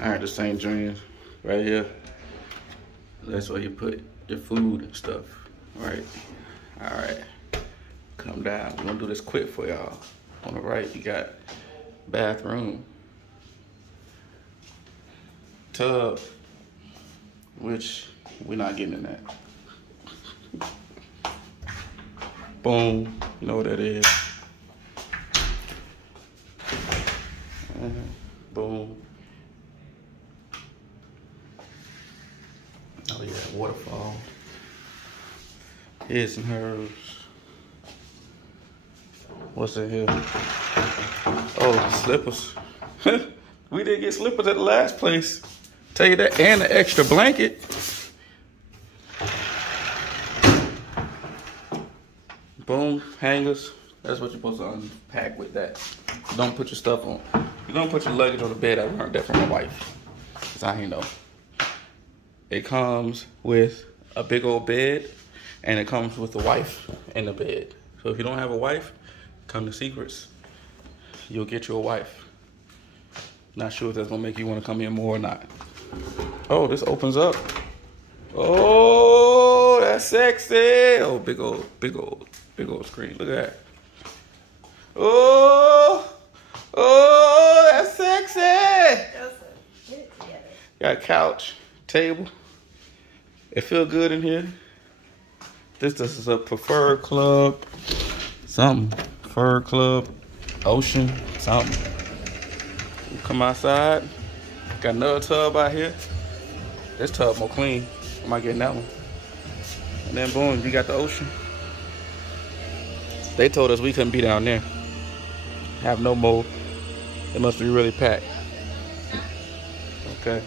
Alright, the same drain right here. That's where you put your food and stuff. Right. Alright. Come down. We're gonna do this quick for y'all. On the right, you got bathroom, tub, which we're not getting in that. Boom, you know what that is. Boom. Oh yeah, waterfall. His and hers. What's in here? Oh, slippers. We didn't get slippers at the last place. Tell you that, and an extra blanket. Boom, hangers. That's what you're supposed to unpack with that. Don't put your stuff on. You're gonna put your luggage on the bed. I learned that from my wife, cause I ain't know. It comes with a big old bed, and it comes with a wife in the bed. So if you don't have a wife, come to Secrets. You'll get you a wife. Not sure if that's gonna make you want to come here more or not. Oh, this opens up. Oh, that's sexy. Oh, big old screen. Look at that. Oh, that's sexy. Got a couch, table. It feel good in here. This is a preferred club. Something. Preferred club. Ocean. Something. Come outside. Got another tub out here. This tub more clean. I might get that one. And then boom, you got the ocean. They told us we couldn't be down there. Have no mold. It must be really packed. Okay.